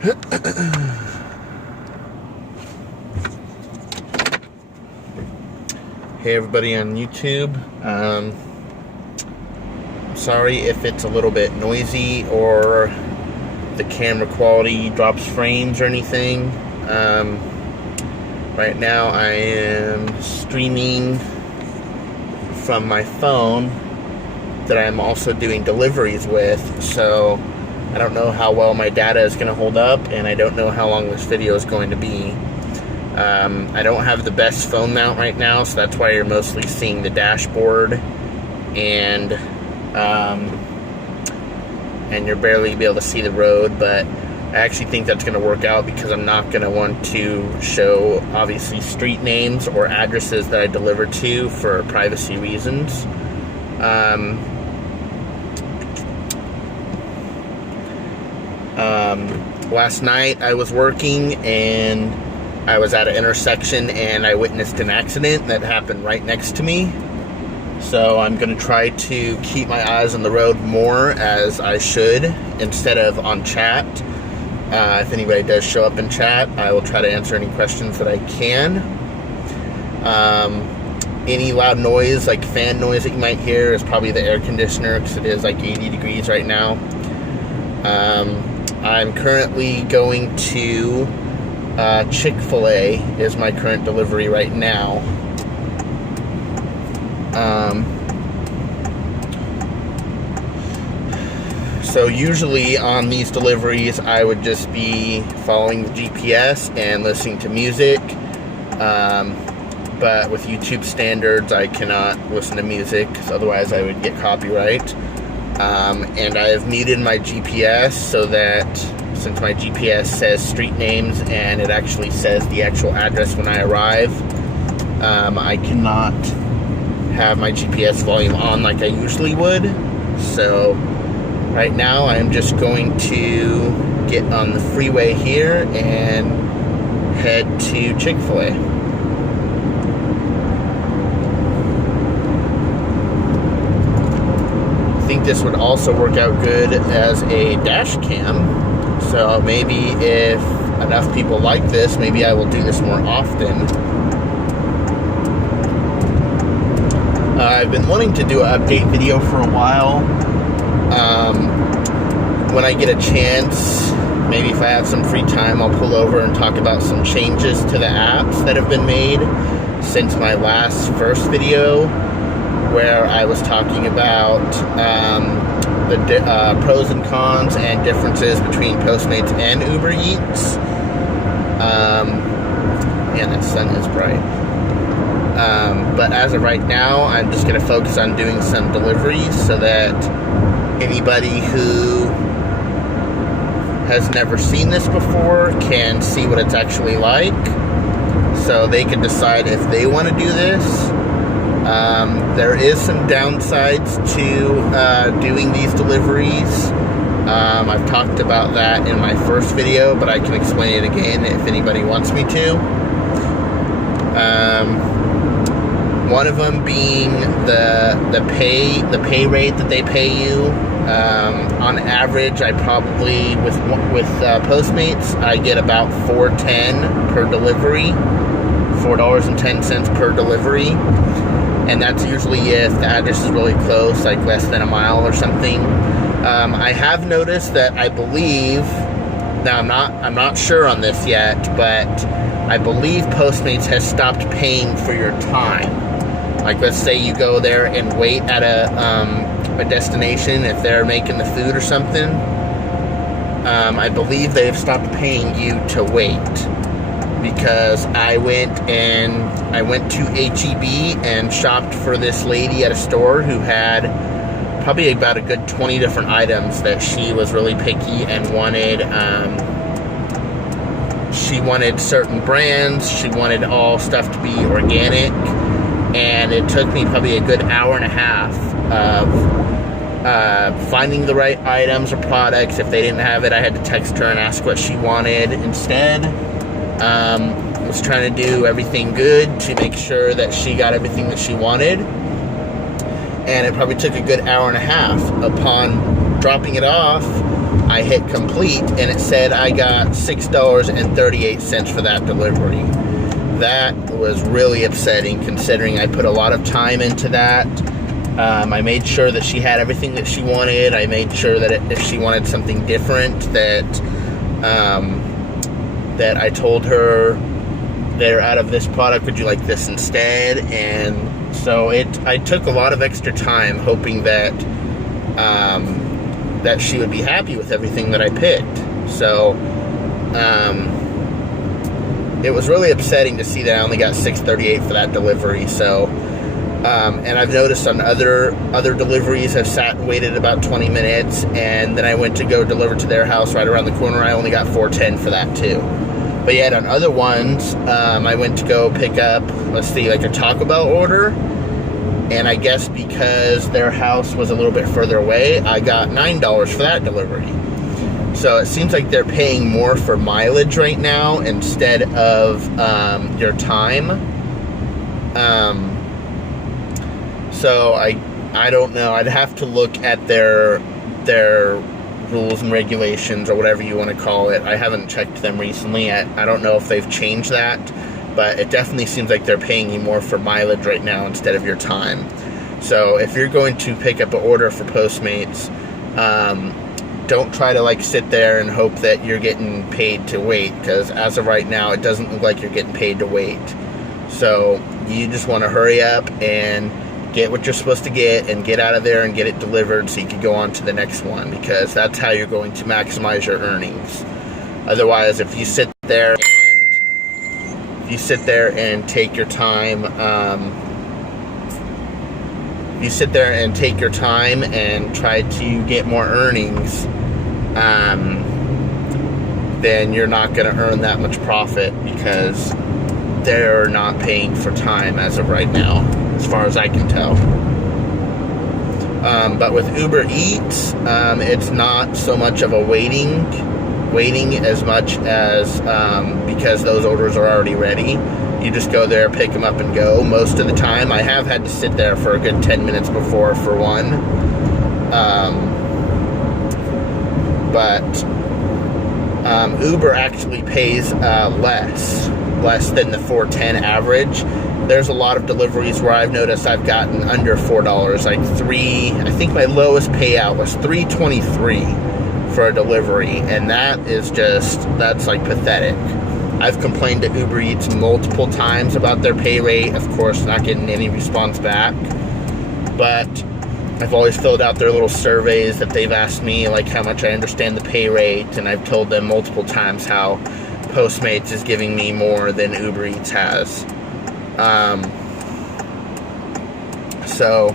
Hey everybody on YouTube. Sorry if it's a little bit noisy or the camera quality drops frames or anything. Right now I am streaming from my phone that I'm also doing deliveries with, so I don't know how well my data is going to hold up, and I don't know how long this video is going to be. I don't have the best phone mount right now, so that's why you're mostly seeing the dashboard, and you're barely be able to see the road, but I actually think that's going to work out because I'm not going to want to show, obviously, street names or addresses that I deliver to for privacy reasons. Last night I was working and I was at an intersection and I witnessed an accident that happened right next to me. So I'm going to try to keep my eyes on the road more, as I should, instead of on chat. If anybody does show up in chat, I will try to answer any questions that I can. Any loud noise, like fan noise that you might hear, is probably the air conditioner, because it is like 80 degrees right now. I'm currently going to Chick-fil-A is my current delivery right now. So usually on these deliveries I would just be following the GPS and listening to music, but with YouTube standards I cannot listen to music because otherwise I would get copyright. And I have muted my GPS so that, since my GPS says street names and it actually says the actual address when I arrive, I cannot have my GPS volume on like I usually would. So right now I'm just going to get on the freeway here and head to Chick-fil-A. I think this would also work out good as a dash cam. So maybe if enough people like this, maybe I will do this more often. I've been wanting to do an update video for a while. When I get a chance, maybe if I have some free time, I'll pull over and talk about some changes to the apps that have been made since my first video, where I was talking about the pros and cons and differences between Postmates and Uber Eats. Man, that sun is bright. But as of right now, I'm just going to focus on doing some deliveries so that anybody who has never seen this before can see what it's actually like, so they can decide if they want to do this. There is some downsides to doing these deliveries. I've talked about that in my first video, but I can explain it again if anybody wants me to. One of them being the pay rate that they pay you. On average, I probably with Postmates, I get about $4.10 per delivery, $4.10 per delivery. And that's usually if the address is really close, like less than a mile or something. I have noticed that I believe, now I'm not sure on this yet, but I believe Postmates has stopped paying for your time. Like, let's say you go there and wait at a destination, if they're making the food or something. I believe they've stopped paying you to wait. Because I went to H-E-B and shopped for this lady at a store who had probably about a good 20 different items that she was really picky and wanted. She wanted certain brands. She wanted all stuff to be organic. And it took me probably a good hour and a half of finding the right items or products. If they didn't have it, I had to text her and ask what she wanted instead. Was trying to do everything good to make sure that she got everything that she wanted, and it probably took a good hour and a half. Upon dropping it off, I hit complete, and it said I got $6.38 for that delivery. That was really upsetting, considering I put a lot of time into that. I made sure that she had everything that she wanted. I made sure that if she wanted something different, that I told her, they're out of this product, would you like this instead? And so I took a lot of extra time hoping that that she would be happy with everything that I picked. So it was really upsetting to see that I only got $6.38 for that delivery. So and I've noticed on other deliveries, I've sat and waited about 20 minutes, and then I went to go deliver to their house right around the corner. I only got $4.10 for that too. But yet on other ones, I went to go pick up, let's see, like a Taco Bell order, and I guess because their house was a little bit further away, I got $9 for that delivery. So it seems like they're paying more for mileage right now instead of your time. So I don't know. I'd have to look at their rules and regulations, or whatever you want to call it. I haven't checked them recently. I don't know if they've changed that, but it definitely seems like they're paying you more for mileage right now instead of your time. So if you're going to pick up an order for Postmates, don't try to like sit there and hope that you're getting paid to wait, because as of right now, it doesn't look like you're getting paid to wait. So you just want to hurry up and get what you're supposed to get and get out of there and get it delivered so you can go on to the next one, because that's how you're going to maximize your earnings. Otherwise, if you sit there and take your time, and try to get more earnings, then you're not going to earn that much profit, because they're not paying for time as of right now, as far as I can tell. But with Uber Eats, it's not so much of a waiting as much as because those orders are already ready. You just go there, pick them up, and go. Most of the time, I have had to sit there for a good 10 minutes before for one. But Uber actually pays less than the $4.10 average. There's a lot of deliveries where I've noticed I've gotten under $4, like I think my lowest payout was $3.23 for a delivery, and that's like pathetic. I've complained to Uber Eats multiple times about their pay rate, of course not getting any response back, but I've always filled out their little surveys that they've asked me, like how much I understand the pay rate, and I've told them multiple times how Postmates is giving me more than Uber Eats has. So,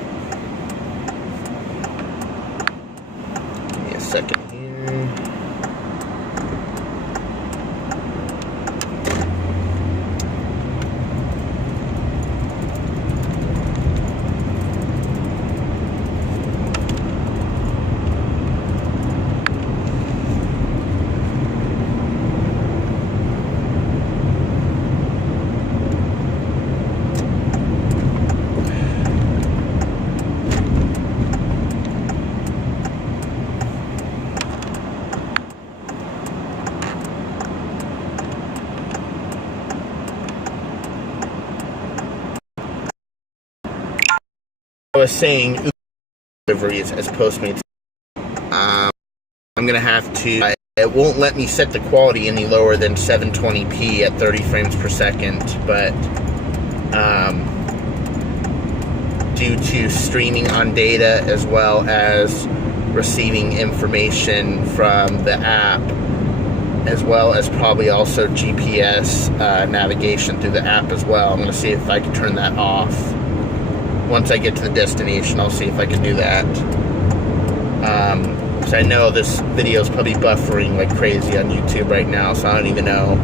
give me a second here. I was saying Uber Deliveries as Postmates. I'm gonna have to. It won't let me set the quality any lower than 720p at 30 frames per second, but due to streaming on data as well as receiving information from the app, as well as probably also GPS navigation through the app as well. I'm gonna see if I can turn that off. Once I get to the destination, I'll see if I can do that. So I know this video is probably buffering like crazy on YouTube right now, so I don't even know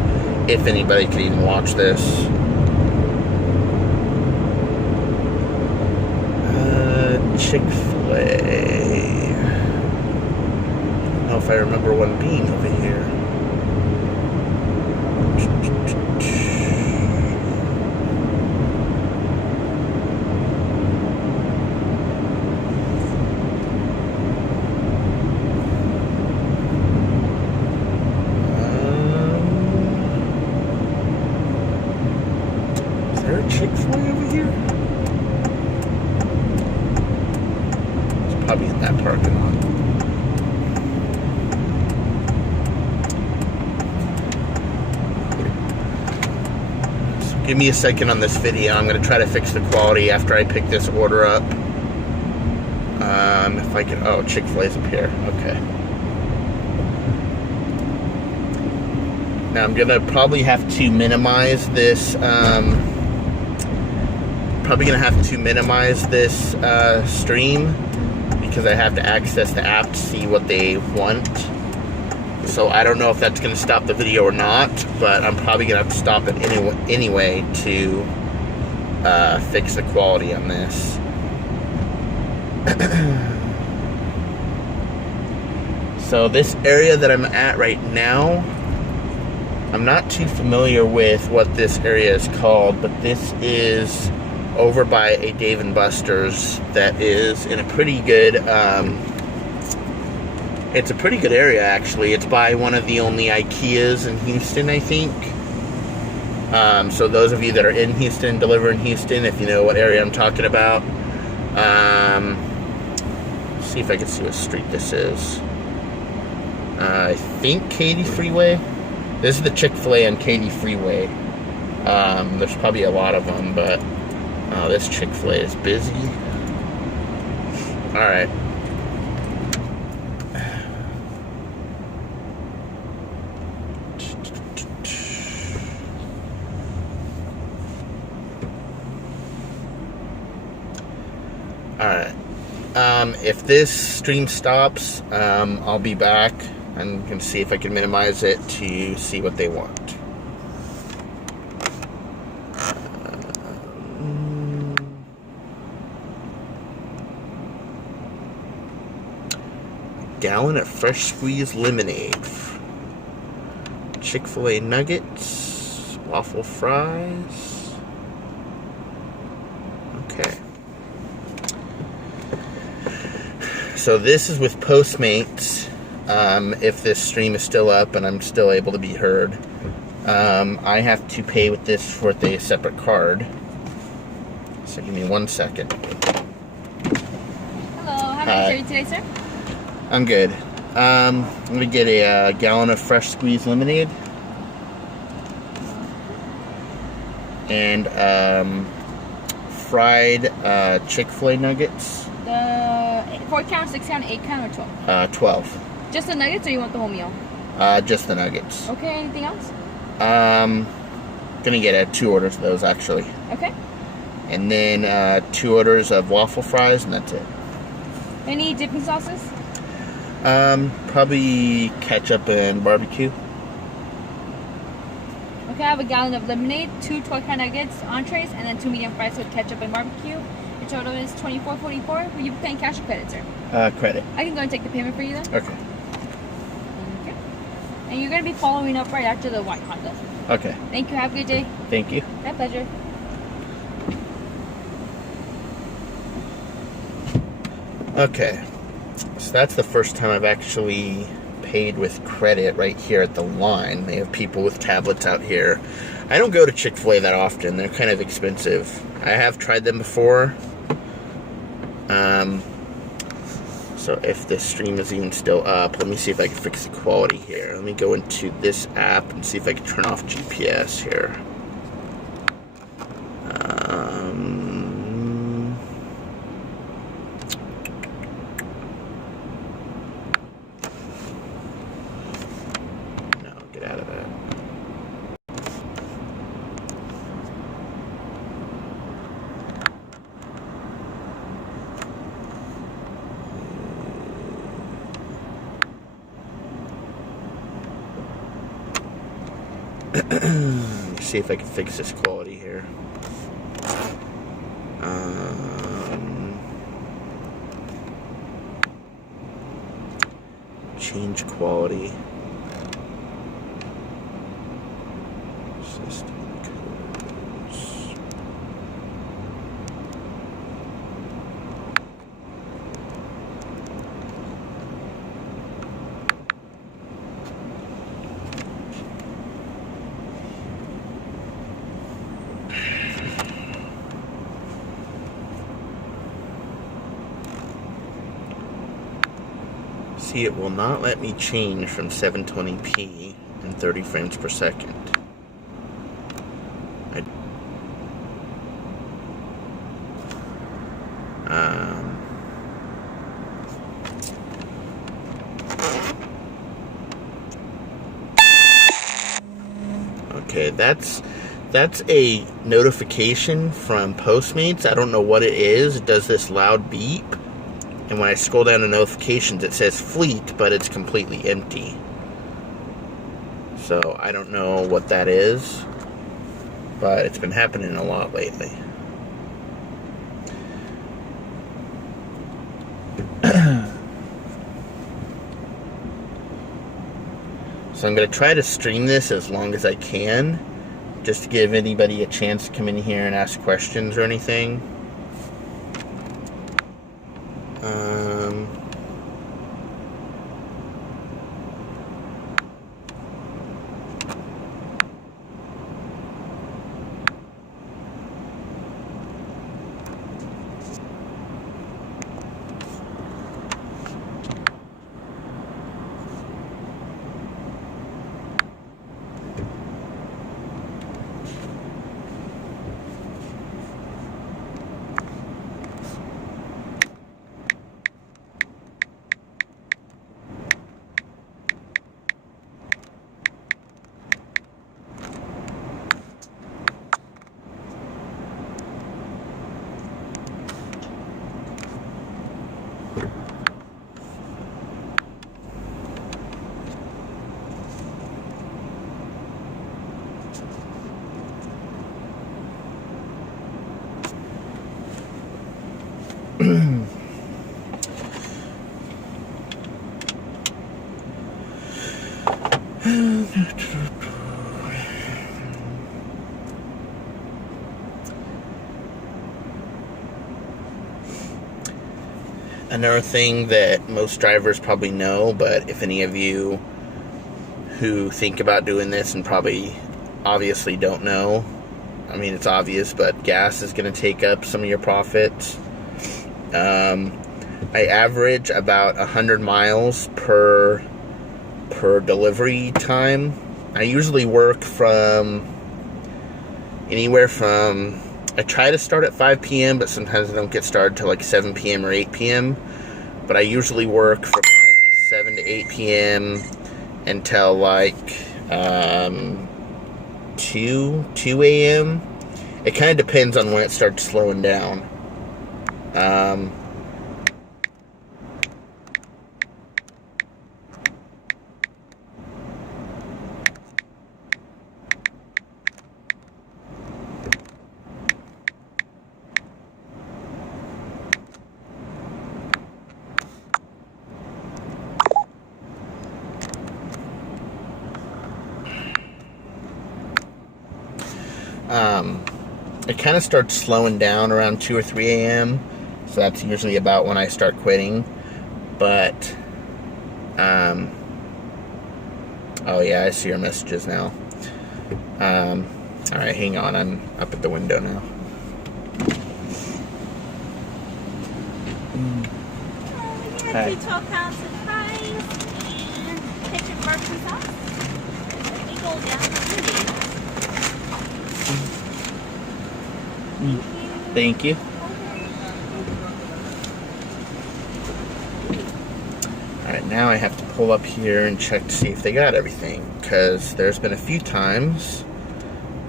if anybody could even watch this. Chick-fil-A. I don't know if I remember one being over here. Give me a second on this video. I'm going to try to fix the quality after I pick this order up. If I can... Oh, Chick-fil-A's up here. Okay. Now I'm going to probably have to minimize this... stream because I have to access the app to see what they want. So I don't know if that's going to stop the video or not, but I'm probably going to have to stop it anyway to fix the quality on this. So this area that I'm at right now, I'm not too familiar with what this area is called, but this is over by a Dave & Buster's that is in a pretty good... it's a pretty good area, actually. It's by one of the only IKEAs in Houston, I think. So those of you that are in Houston, deliver in Houston, if you know what area I'm talking about. See if I can see what street this is. I think Katy Freeway. This is the Chick-fil-A on Katy Freeway. There's probably a lot of them, but this Chick-fil-A is busy. Alright. Alright, if this stream stops, I'll be back and can see if I can minimize it to see what they want. Gallon of fresh squeezed lemonade. Chick-fil-A nuggets, waffle fries. Okay. So this is with Postmates, if this stream is still up and I'm still able to be heard. I have to pay with this with a separate card. So give me 1 second. Hello, how may I serve you today, sir? I'm good. I'm going to get a gallon of fresh squeezed lemonade. And fried Chick-fil-A nuggets. The 4 count, 6 count, 8 count, or 12? 12. Just the nuggets, or you want the whole meal? Just the nuggets. Okay, anything else? Gonna get 2 orders of those, actually. Okay. And then 2 orders of waffle fries, and that's it. Any dipping sauces? Probably ketchup and barbecue. Okay, I have a gallon of lemonade, 2 12 count nuggets, entrees, and then 2 medium fries with ketchup and barbecue. Your total is $24.44. Will you be paying cash or credit, sir? Credit. I can go and take the payment for you then. Okay. Okay. And you're going to be following up right after the white contest. Okay. Thank you. Have a good day. Thank you. My pleasure. Okay. So that's the first time I've actually paid with credit right here at the line. They have people with tablets out here. I don't go to Chick-fil-A that often. They're kind of expensive. I have tried them before. So if this stream is even still up, let me see if I can fix the quality here. Let me go into this app and see if I can turn off GPS here. No, get out of that. Let me see if I can fix this quality here. Change quality. System codes. See, it will not let me change from 720p and 30 frames per second. Okay, that's a notification from Postmates. I don't know what it is. It does this loud beep. And when I scroll down to notifications, it says fleet, but it's completely empty. So I don't know what that is, but it's been happening a lot lately. So I'm going to try to stream this as long as I can, just to give anybody a chance to come in here and ask questions or anything. Another thing that most drivers probably know, but if any of you who think about doing this and probably obviously don't know, I mean, it's obvious, but gas is going to take up some of your profits. I average about 100 miles per delivery time. I usually work from anywhere from, I try to start at 5 p.m., but sometimes I don't get started till like 7 p.m. or 8 p.m. But I usually work from like 7 to 8 p.m. until like 2 a.m. It kind of depends on when it starts slowing down. It kind of starts slowing down around 2 or 3 a.m. So that's usually about when I start quitting. But, oh yeah, I see your messages now. Alright, hang on, I'm up at the window now. We have 12 pounds of fries and ketchup barbecue sauce. Let me go down the Thank you. Alright, now I have to pull up here and check to see if they got everything, because there's been a few times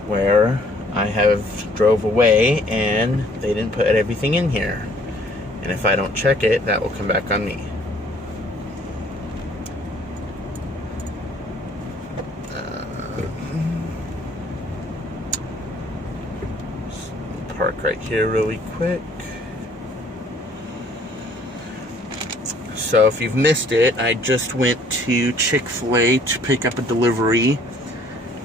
where I have drove away and they didn't put everything in here. And if I don't check it, that will come back on me. Park right here really quick. So if you've missed it, I just went to Chick-fil-A to pick up a delivery,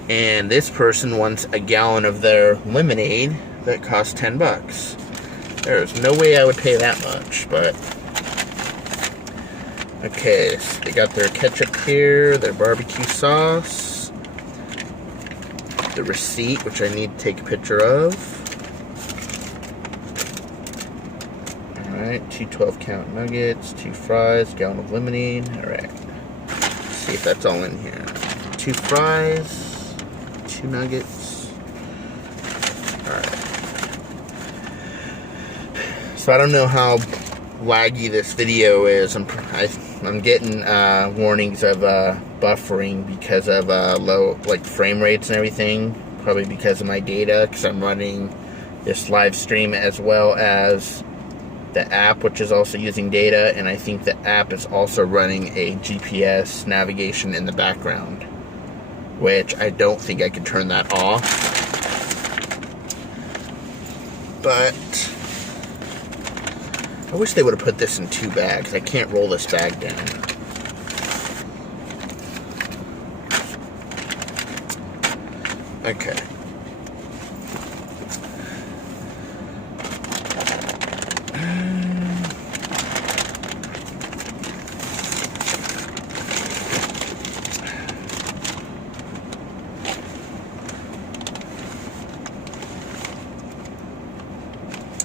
and this person wants a gallon of their lemonade that costs $10. There's no way I would pay that much, but okay, so they got their ketchup here, their barbecue sauce, the receipt, which I need to take a picture of. Alright, 2 12-count nuggets, 2 fries, gallon of lemonade. Alright. See if that's all in here. 2 fries, 2 nuggets. Alright. So I don't know how laggy this video is. I'm getting warnings of buffering because of low frame rates and everything. Probably because of my data, because I'm running this live stream as well as the app, which is also using data, and I think the app is also running a GPS navigation in the background, which I don't think I can turn that off. But I wish they would have put this in 2 bags. I can't roll this bag down. Okay.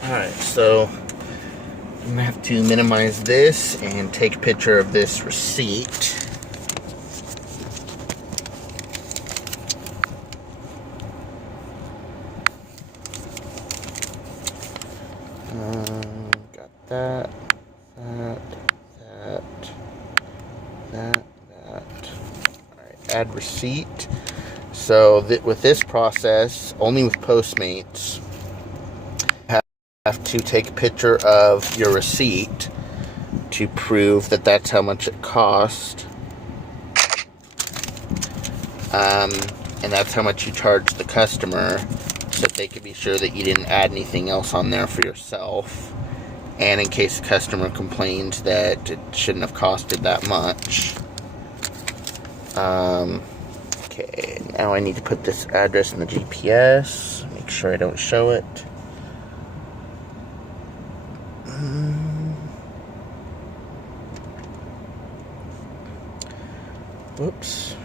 Alright, so I'm gonna have to minimize this and take a picture of this receipt. Got that. Alright, add receipt. So with this process, only with Postmates, have to take a picture of your receipt to prove that that's how much it cost, and that's how much you charge the customer, so that they can be sure that you didn't add anything else on there for yourself, and in case the customer complains that it shouldn't have costed that much. Okay, now I need to put this address in the GPS, make sure I don't show it. Whoops.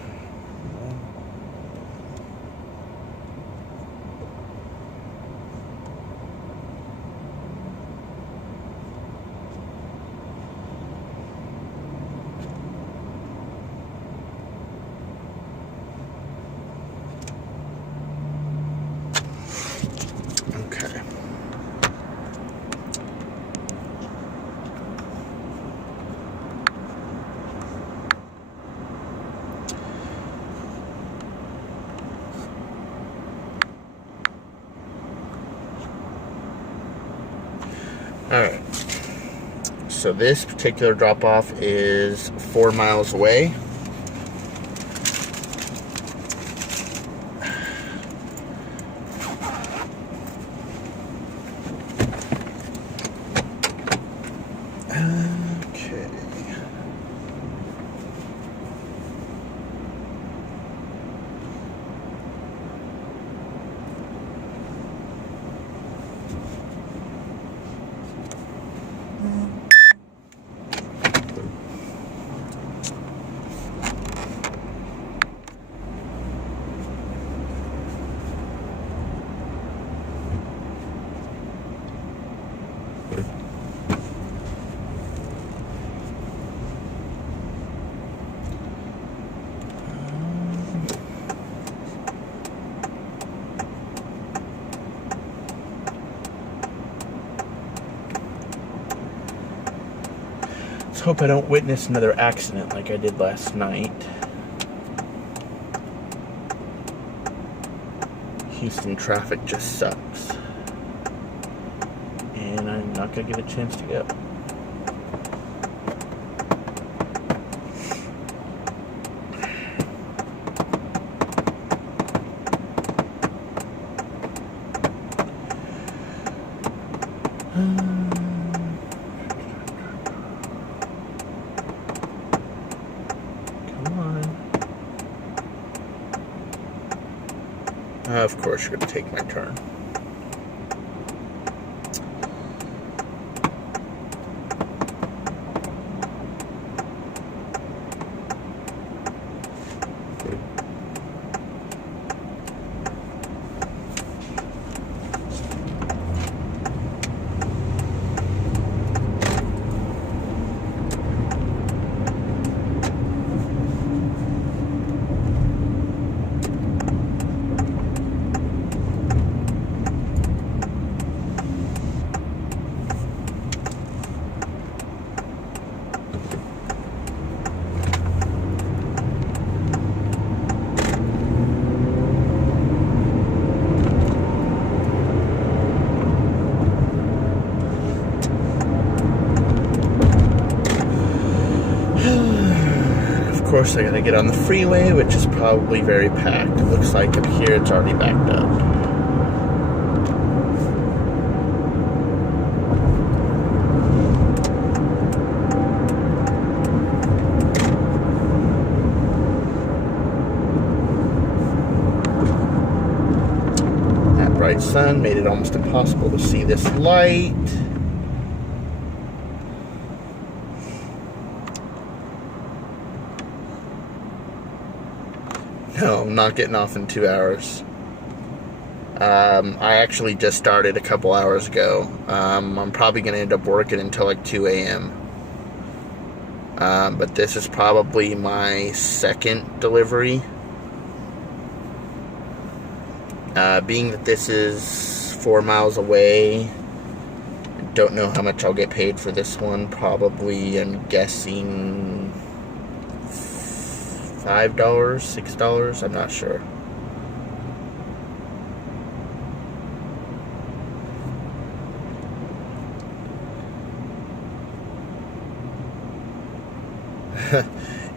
Okay. Alright, so this particular drop-off is 4 miles away. Okay. Let's hope I don't witness another accident like I did last night. Houston traffic just sucks. And I'm not going to get a chance to go. Of course, you're going to take my turn. course, I gotta get on the freeway, which is probably very packed. It looks like up here it's already backed up. That bright sun made it almost impossible to see this light. No, I'm not getting off in 2 hours. I actually just started a couple hours ago. I'm probably going to end up working until like 2 a.m. But this is probably my second delivery. Being that this is 4 miles away, I don't know how much I'll get paid for this one. Probably, I'm guessing $5, $6, I'm not sure.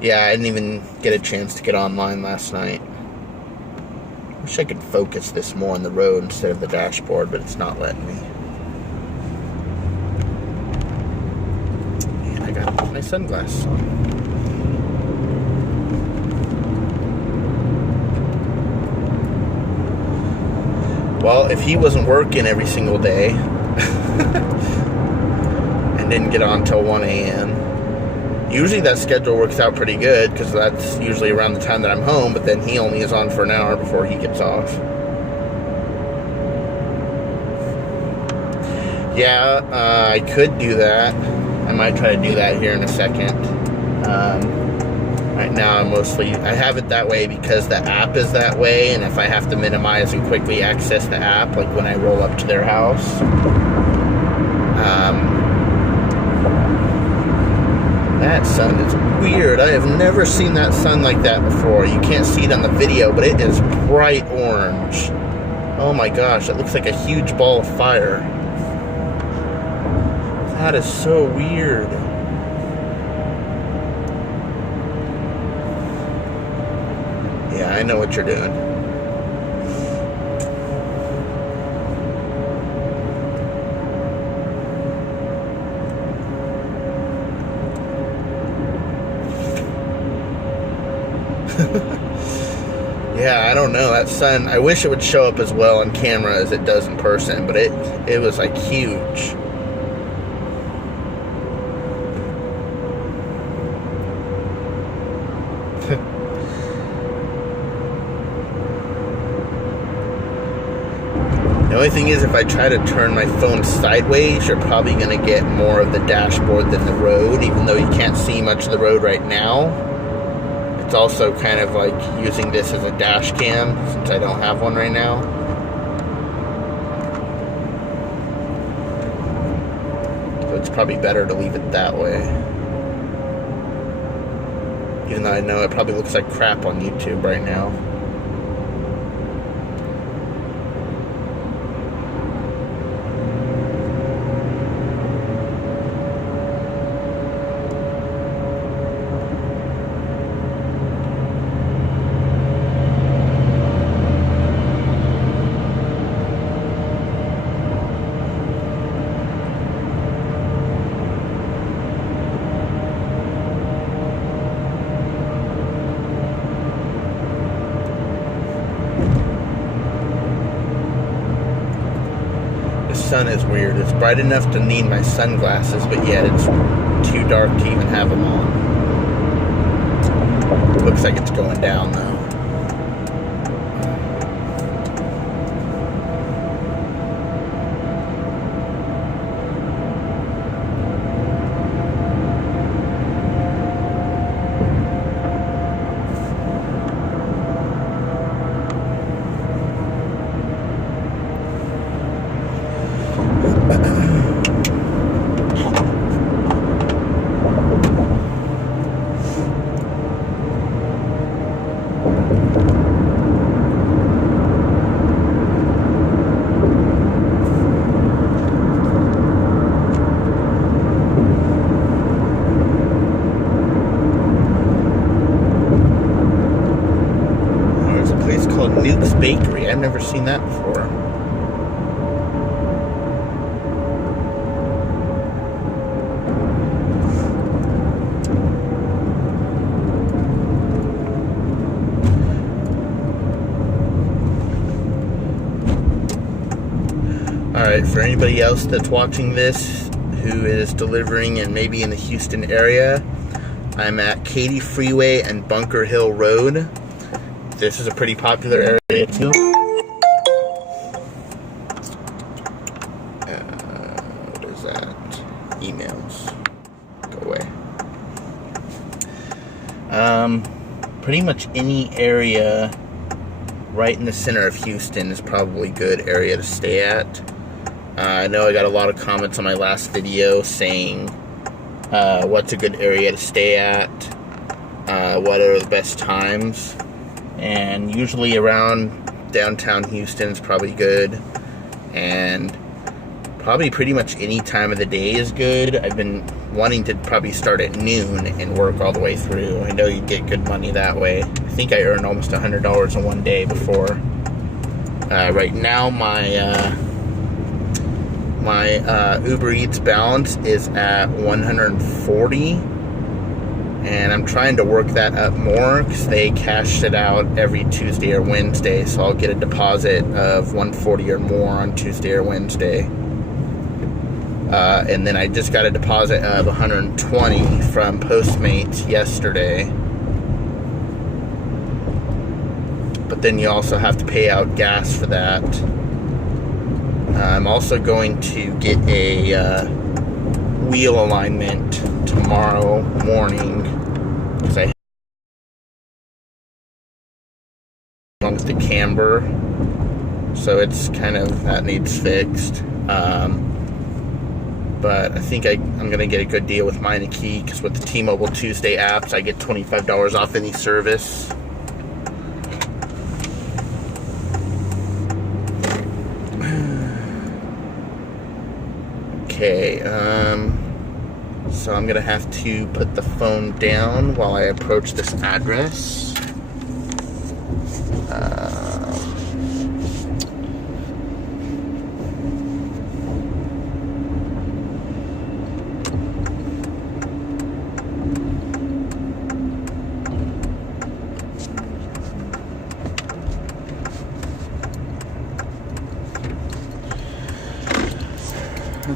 Yeah, I didn't even get a chance to get online last night. Wish I could focus this more on the road instead of the dashboard, but it's not letting me. And I got my sunglasses on. Well, if he wasn't working every single day and didn't get on till 1 a.m., usually that schedule works out pretty good because that's usually around the time that I'm home, but then he only is on for an hour before he gets off. Yeah, I could do that. I might try to do that here in a second. Right now, I have it that way because the app is that way, and if I have to minimize and quickly access the app, like when I roll up to their house, that sun is weird. I have never seen that sun like that before. You can't see it on the video, but it is bright orange. Oh my gosh, it looks like a huge ball of fire. That is so weird. Yeah, I know what you're doing. Yeah, I don't know. That sun, I wish it would show up as well on camera as it does in person, but it was like huge. The only thing is, if I try to turn my phone sideways, you're probably going to get more of the dashboard than the road, even though you can't see much of the road right now. It's also kind of like using this as a dash cam, since I don't have one right now. So it's probably better to leave it that way. Even though I know it probably looks like crap on YouTube right now. Sun is weird. It's bright enough to need my sunglasses, but yet it's too dark to even have them on. Looks like it's going down though. Nuke's Bakery. I've never seen that before. Alright, for anybody else that's watching this who is delivering and maybe in the Houston area, I'm at Katy Freeway and Bunker Hill Road. This is a pretty popular area too. What is that? Emails. Go away. Pretty much any area right in the center of Houston is probably a good area to stay at. I know I got a lot of comments on my last video saying what's a good area to stay at, what are the best times, and usually around downtown Houston is probably good, and probably pretty much any time of the day is good. I've been wanting to probably start at noon and work all the way through. I know you get good money that way. I think I earned almost $100 in one day before. Right now my Uber Eats balance is at 140, and I'm trying to work that up more because they cash it out every Tuesday or Wednesday, so I'll get a deposit of 140 or more on Tuesday or Wednesday. And then I just got a deposit of 120 from Postmates yesterday. But then you also have to pay out gas for that. I'm also going to get a wheel alignment tomorrow morning because I along with the camber, so it's kind of, that needs fixed. But I think I'm gonna get a good deal with Mine a Key, because with the T-Mobile Tuesday apps I get $25 off any service. Okay, so I'm gonna have to put the phone down while I approach this address.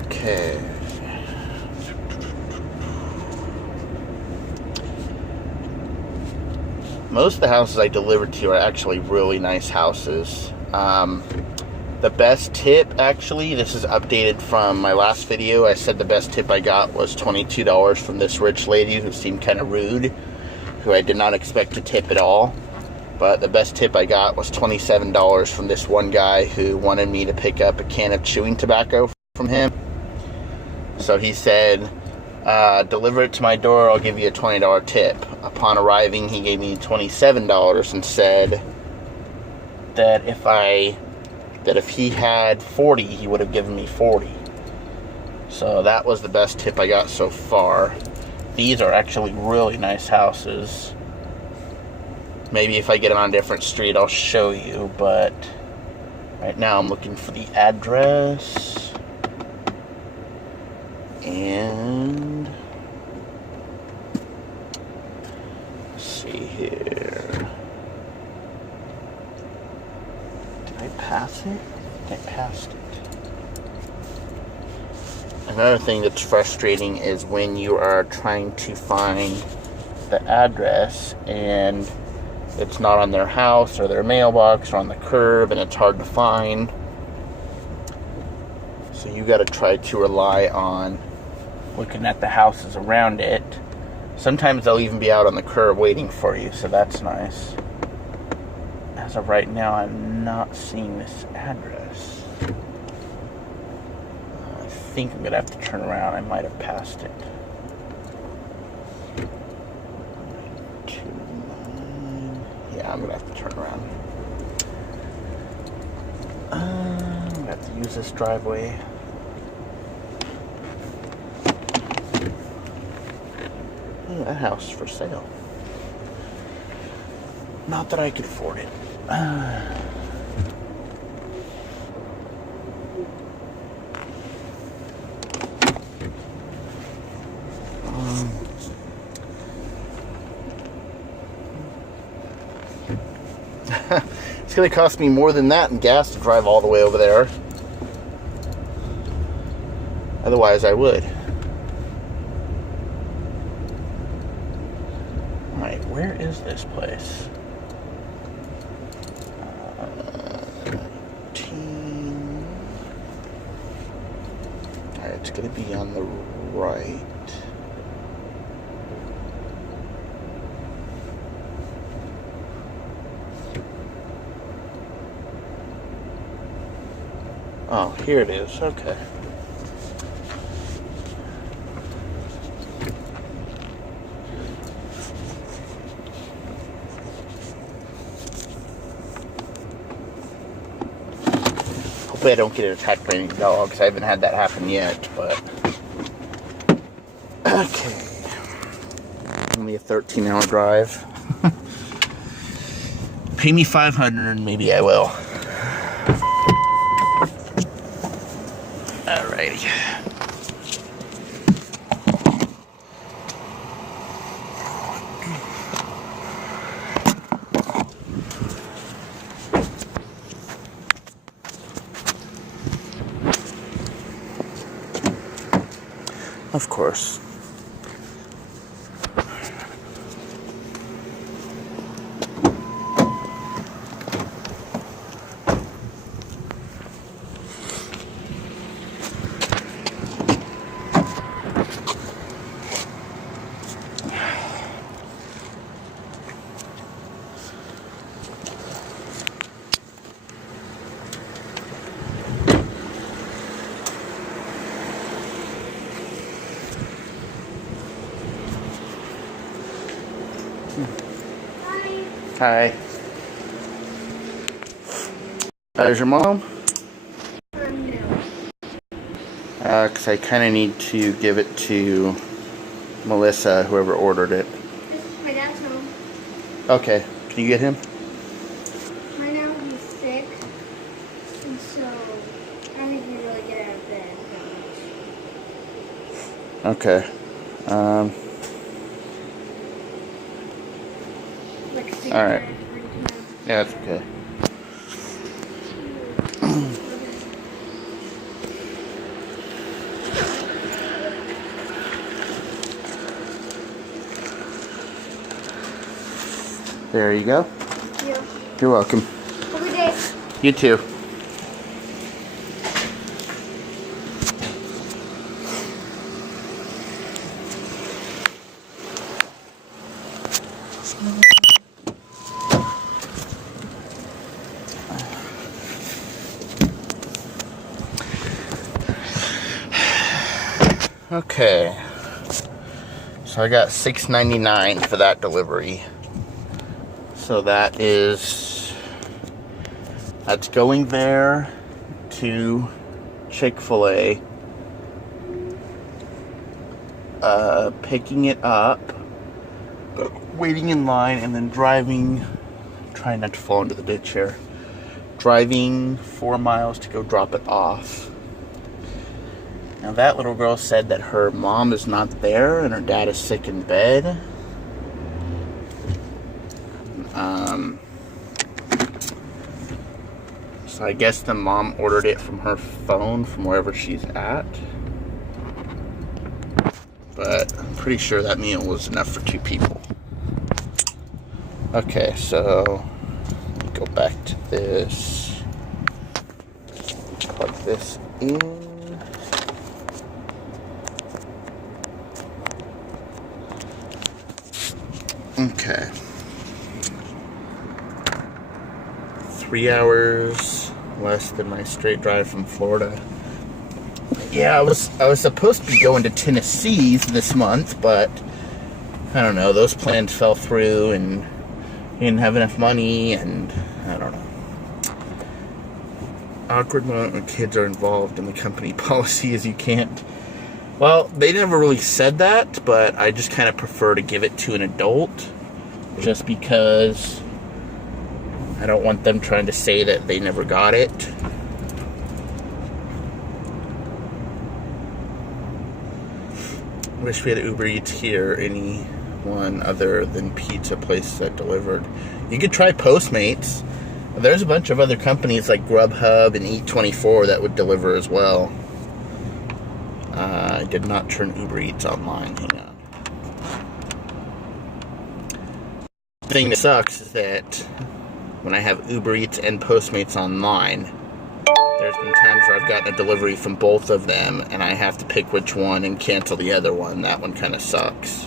Okay. Most of the houses I delivered to are actually really nice houses. The best tip, actually, this is updated from my last video. I said the best tip I got was $22 from this rich lady who seemed kind of rude, who I did not expect to tip at all. But the best tip I got was $27 from this one guy who wanted me to pick up a can of chewing tobacco from him. So he said, deliver it to my door, I'll give you a $20 tip. Upon arriving, he gave me $27 and said that if he had 40, he would have given me 40. So that was the best tip I got so far. These are actually really nice houses. Maybe if I get them on a different street, I'll show you, but right now I'm looking for the address. And let's see here. Did I pass it? I passed it. Another thing that's frustrating is when you are trying to find the address and it's not on their house or their mailbox or on the curb and it's hard to find. So you got to try to rely on looking at the houses around it. Sometimes they'll even be out on the curb waiting for you, so that's nice. As of right now, I'm not seeing this address. I think I'm gonna have to turn around. I might have passed it. 929. Yeah, I'm gonna have to turn around. I'm gonna have to use this driveway. Oh, that house is for sale. Not that I could afford it. It's going to cost me more than that in gas to drive all the way over there. Otherwise, I would. Alright, where is this place? 19. Alright, it's going to be on the right. Oh, here it is. Okay. Hopefully I don't get attacked by any dogs. I haven't had that happen yet, but... Okay. Only a 13-hour drive. Pay me $500, maybe I will. Alrighty. Of course. Hi. Is your mom? No. Because I kind of need to give it to Melissa, whoever ordered it. My dad's home. Okay. Can you get him? Right now he's sick, and so I don't think he can really get out of bed that much. Okay. Like All right. Yeah, that's okay. There you go. Thank you. You're welcome. Have a good day. You too. Okay. So I got $6.99 for that delivery. So that's going there to Chick-fil-A, picking it up, waiting in line, and then driving, trying not to fall into the ditch here, driving 4 miles to go drop it off. Now that little girl said that her mom is not there and her dad is sick in bed. So I guess the mom ordered it from her phone from wherever she's at. But I'm pretty sure that meal was enough for 2 people. Okay, so let me go back to this. Plug this in. Okay. 3 hours less than my straight drive from Florida. Yeah, I was supposed to be going to Tennessee this month, but I don't know, those plans fell through and didn't have enough money, and I don't know. Awkward moment when kids are involved in the company policy is you can't. Well, they never really said that, but I just kind of prefer to give it to an adult, just because I don't want them trying to say that they never got it. Wish we had Uber Eats here. Anyone other than pizza places that delivered. You could try Postmates. There's a bunch of other companies like Grubhub and Eat24 that would deliver as well. I did not turn Uber Eats online. Hang on. The thing that sucks is that when I have Uber Eats and Postmates online, there's been times where I've gotten a delivery from both of them and I have to pick which one and cancel the other one. That one kind of sucks.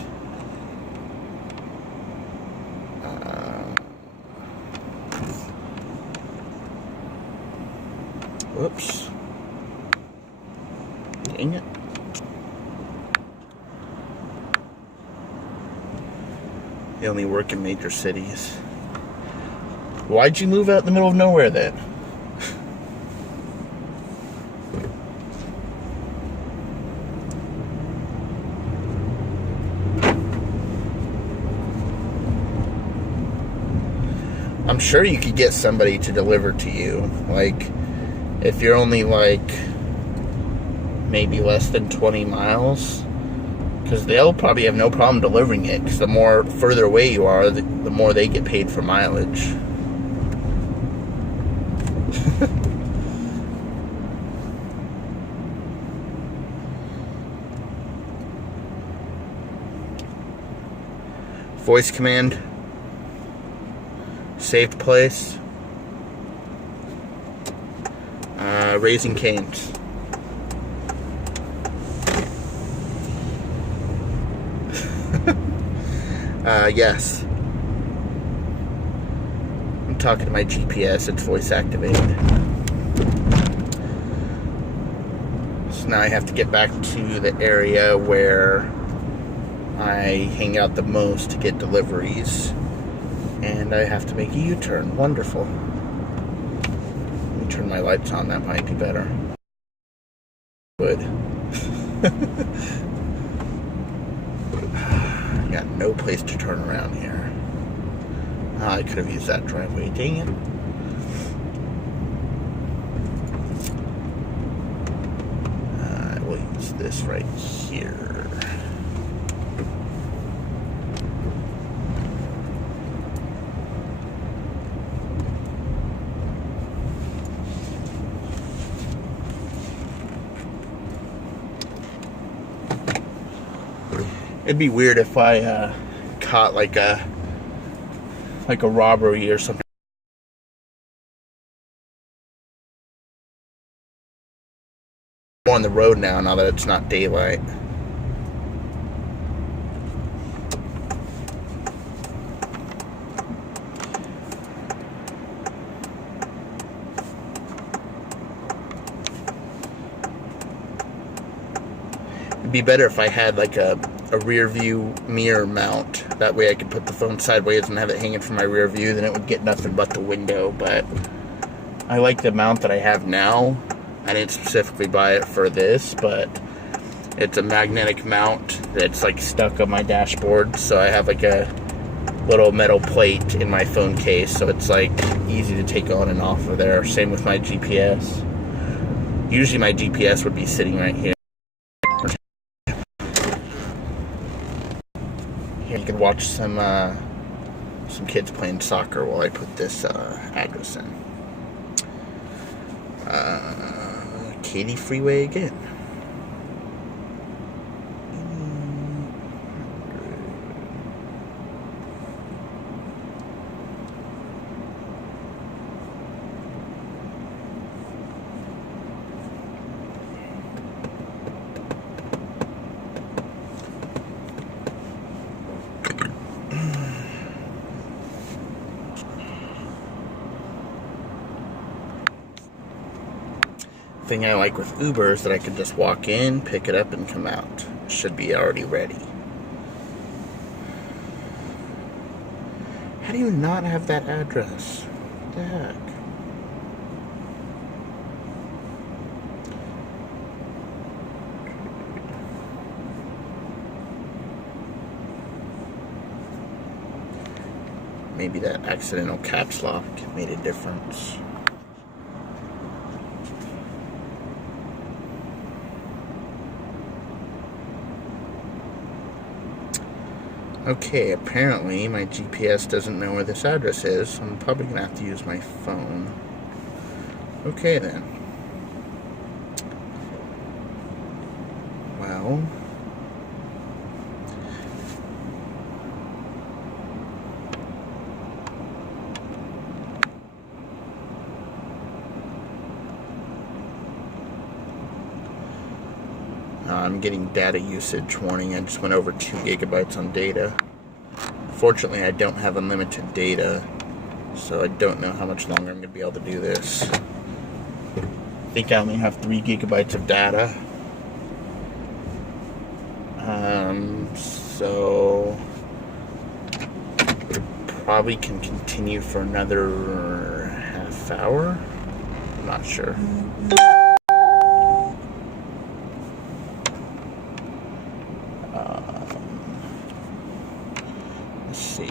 Whoops. Dang it. They only work in major cities. Why'd you move out in the middle of nowhere then? I'm sure you could get somebody to deliver to you. Like, if you're only like maybe less than 20 miles, because they'll probably have no problem delivering it, because the more further away you are, the more they get paid for mileage. Voice command. Saved place. Raising Cane's. Yes. I'm talking to my GPS. It's voice activated. So now I have to get back to the area where I hang out the most to get deliveries. And I have to make a U-turn. Wonderful. Let me turn my lights on. That might be better. Good. Got no place to turn around here. Oh, I could have used that driveway. Dang it. I will use this right here. It'd be weird if I caught like a robbery or something. I'm on the road now that it's not daylight. It'd be better if I had like a rear view mirror mount. That way I could put the phone sideways and have it hanging from my rear view. Then it would get nothing but the window. But I like the mount that I have now. I didn't specifically buy it for this, but it's a magnetic mount that's like stuck on my dashboard. So I have like a little metal plate in my phone case. So it's like easy to take on and off of there. Same with my GPS. Usually my GPS would be sitting right here. Here you can watch some kids playing soccer while I put this address in. Katy Freeway again. Thing I like with Uber is that I can just walk in, pick it up, and come out. It should be already ready. How do you not have that address? What the heck? maybe that accidental caps lock made a difference. Okay, apparently my GPS doesn't know where this address is, so I'm probably gonna have to use my phone. Okay then. Well, I'm getting data usage warning. I just went over 2 gigabytes on data. Fortunately, I don't have unlimited data, so I don't know how much longer I'm going to be able to do this. I think I only have 3 gigabytes of data. So probably can continue for another half hour. I'm not sure. Let's see.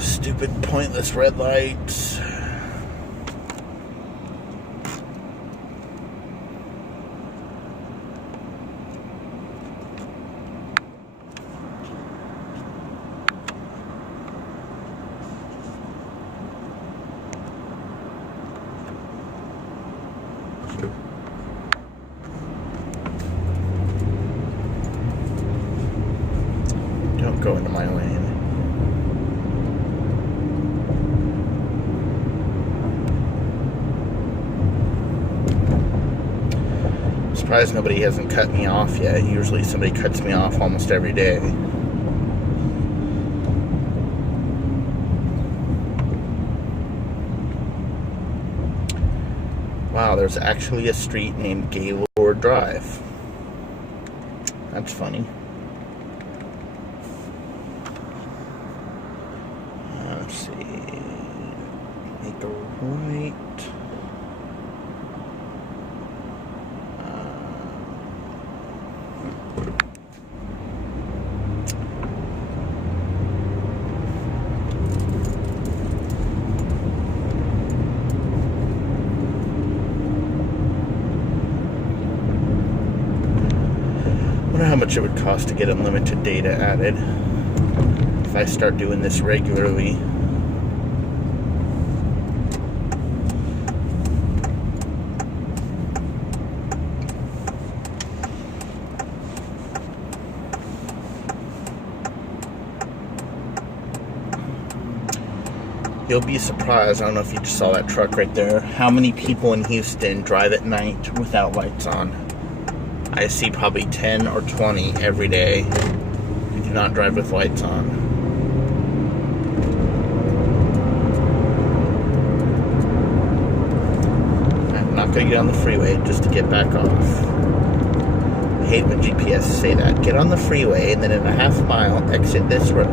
Stupid, pointless red lights. Don't go into my lane. Surprised nobody hasn't cut me off yet. Usually somebody cuts me off almost every day. Wow, there's actually a street named Gaylord Drive. That's funny. Let's see. Make a right. I wonder how much it would cost to get unlimited data added if I start doing this regularly. You'll be surprised, I don't know if you just saw that truck right there, how many people in Houston drive at night without lights on. I see probably 10 or 20 every day who do not drive with lights on. I'm not going to get on the freeway just to get back off. I hate when GPS say that. Get on the freeway and then in a half mile exit this road.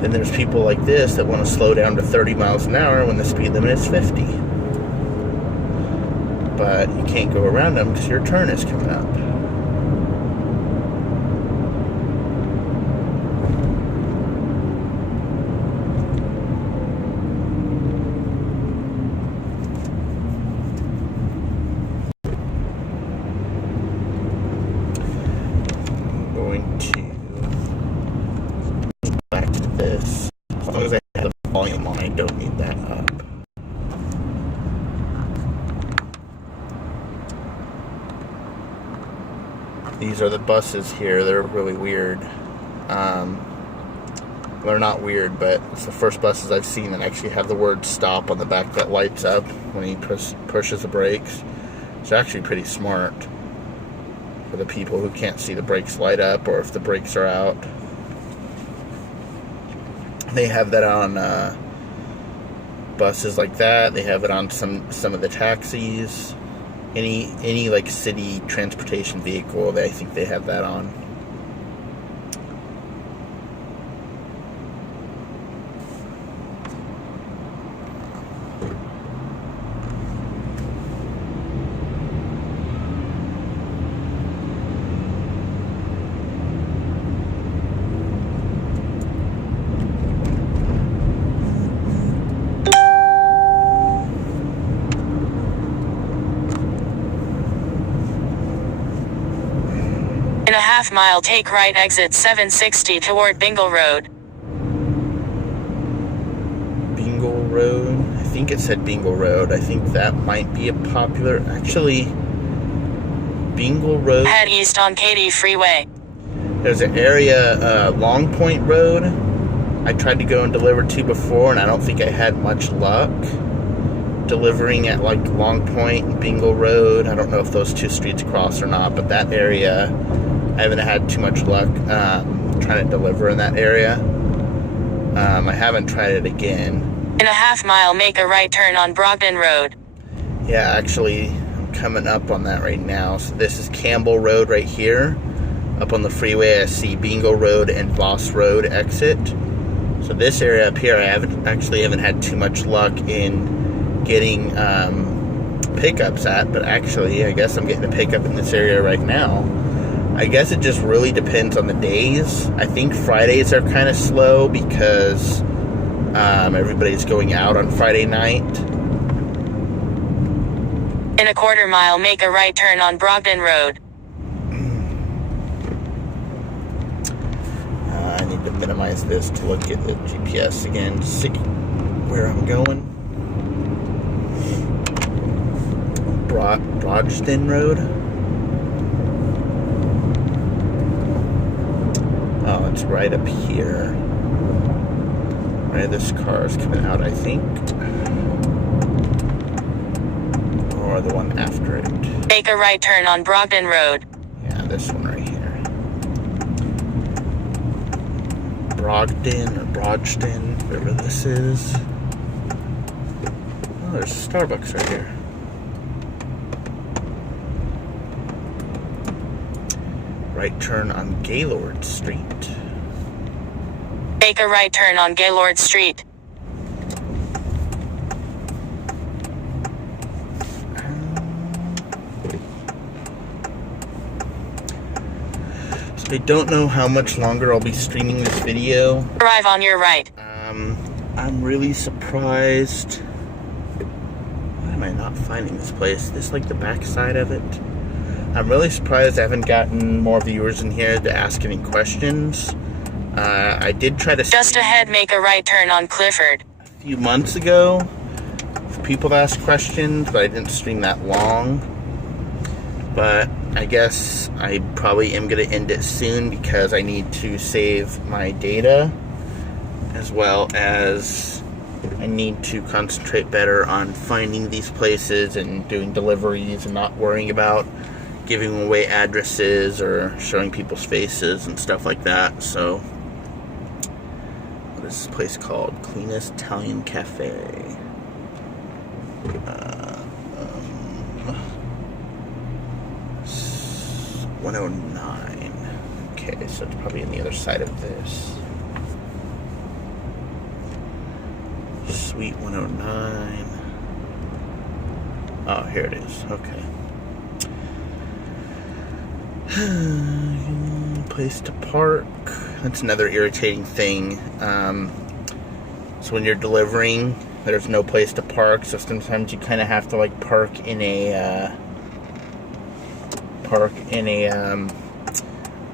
Then there's people like this that want to slow down to 30 miles an hour when the speed limit is 50. But you can't go around them because your turn is coming up. I'm going to back to this. As long as I have the volume on, I don't need that up. These are the buses here. They're really weird. They're not weird, but it's the first buses I've seen that actually have the word stop on the back that lights up when he pushes the brakes. It's actually pretty smart for the people who can't see the brakes light up or if the brakes are out. They have that on buses like that. They have it on some of the taxis. Any like city transportation vehicle, I think they have that on. half mile, take right, exit 760 toward Bingle Road. Bingle Road? I think it said Bingle Road. I think that might be a popular... Actually, Bingle Road... Head east on Katy Freeway. There's an area, Long Point Road, I tried to go and deliver to before, and I don't think I had much luck delivering at, like, Long Point and Bingle Road. I don't know if those two streets cross or not, but that area, I haven't had too much luck trying to deliver in that area. I haven't tried it again. In a half mile, make a right turn on Brogden Road. Yeah, actually, I'm coming up on that right now. So this is Campbell Road right here. Up on the freeway, I see Bingle Road and Voss Road exit. So this area up here, I haven't had too much luck in getting pickups at, but actually, I guess I'm getting a pickup in this area right now. I guess it just really depends on the days. I think Fridays are kind of slow because everybody's going out on Friday night. In a quarter mile, make a right turn on Brogden Road. I need to minimize this to look at the GPS again to see where I'm going. Brogston Road. Oh, it's right up here. Right, this car is coming out, I think. Or the one after it. Make a right turn on Brogden Road. Yeah, this one right here. Brogden or Brogston, whatever this is. Oh, there's a Starbucks right here. Right turn on Gaylord Street. Make a right turn on Gaylord Street. I don't know how much longer I'll be streaming this video. Drive on your right. I'm really surprised. Why am I not finding this place? Is this like the back side of it? I'm really surprised I haven't gotten more viewers in here to ask any questions. I did try to... Just ahead, make a right turn on Clifford. A few months ago, for people to ask questions, but I didn't stream that long. But I guess I probably am going to end it soon because I need to save my data, as well as I need to concentrate better on finding these places and doing deliveries and not worrying about giving away addresses or showing people's faces and stuff like that. So, what is this place called? Cleanest Italian Cafe. 109. Okay, so it's probably on the other side of this. Suite 109. Oh, here it is. Okay. Place to park. That's another irritating thing. So when you're delivering, there's no place to park, so sometimes you kind of have to like park in a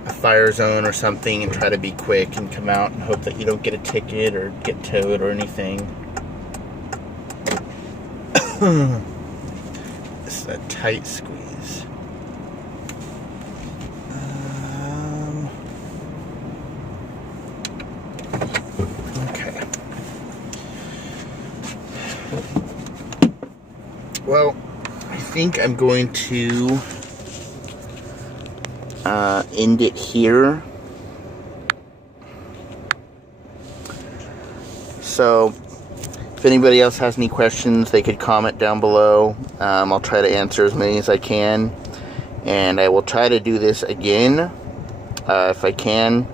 fire zone or something and try to be quick and come out and hope that you don't get a ticket or get towed or anything. This is a tight squeeze. Okay. Well, I think I'm going to end it here. So, if anybody else has any questions, they could comment down below. I'll try to answer as many as I can. And I will try to do this again, if I can.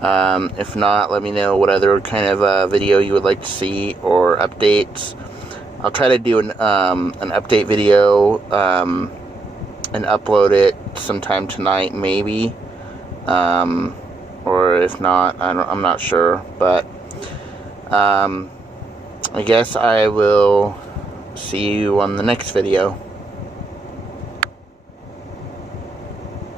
If not, let me know what other kind of video you would like to see or updates. I'll try to do an update video and upload it sometime tonight, maybe. Or if not, I'm not sure. But I guess I will see you on the next video.